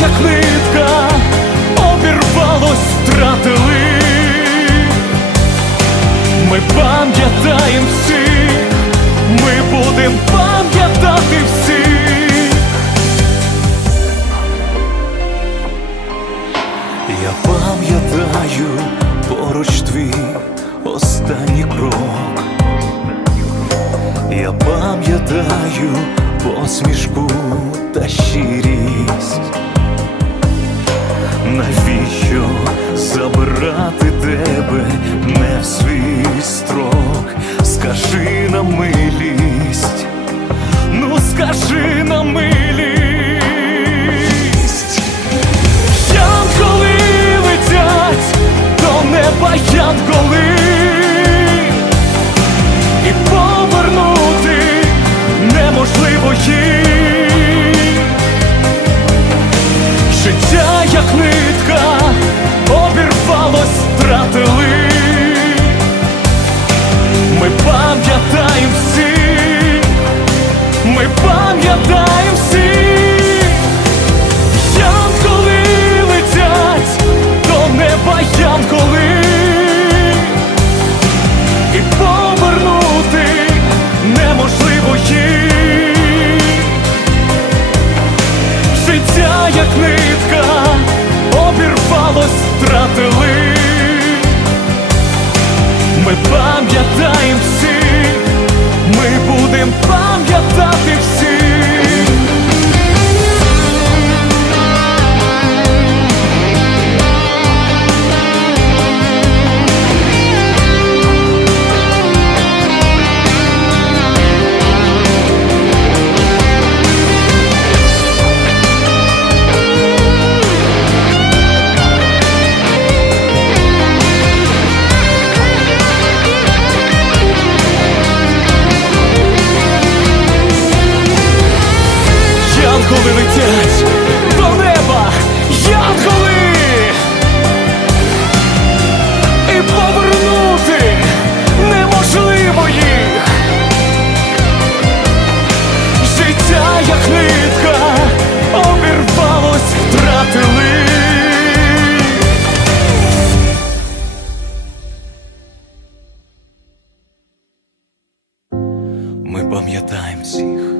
Як нитка, обірвалось, втратили. Ми пам'ятаємо всіх, ми будем пам'ятати всіх. Я пам'ятаю поруч твій останній крок. Я пам'ятаю посмішку та щирість. Навіщо забирати тебе не в свій строк? Скажи на милість, втратили. Ми пам'ятаємо всіх, ми пам'ятаємо всіх Янголи летять до неба янголи. І повернути неможливо їх. Життя, як нитка, втратили Ми Ми пам'ятаємо всіх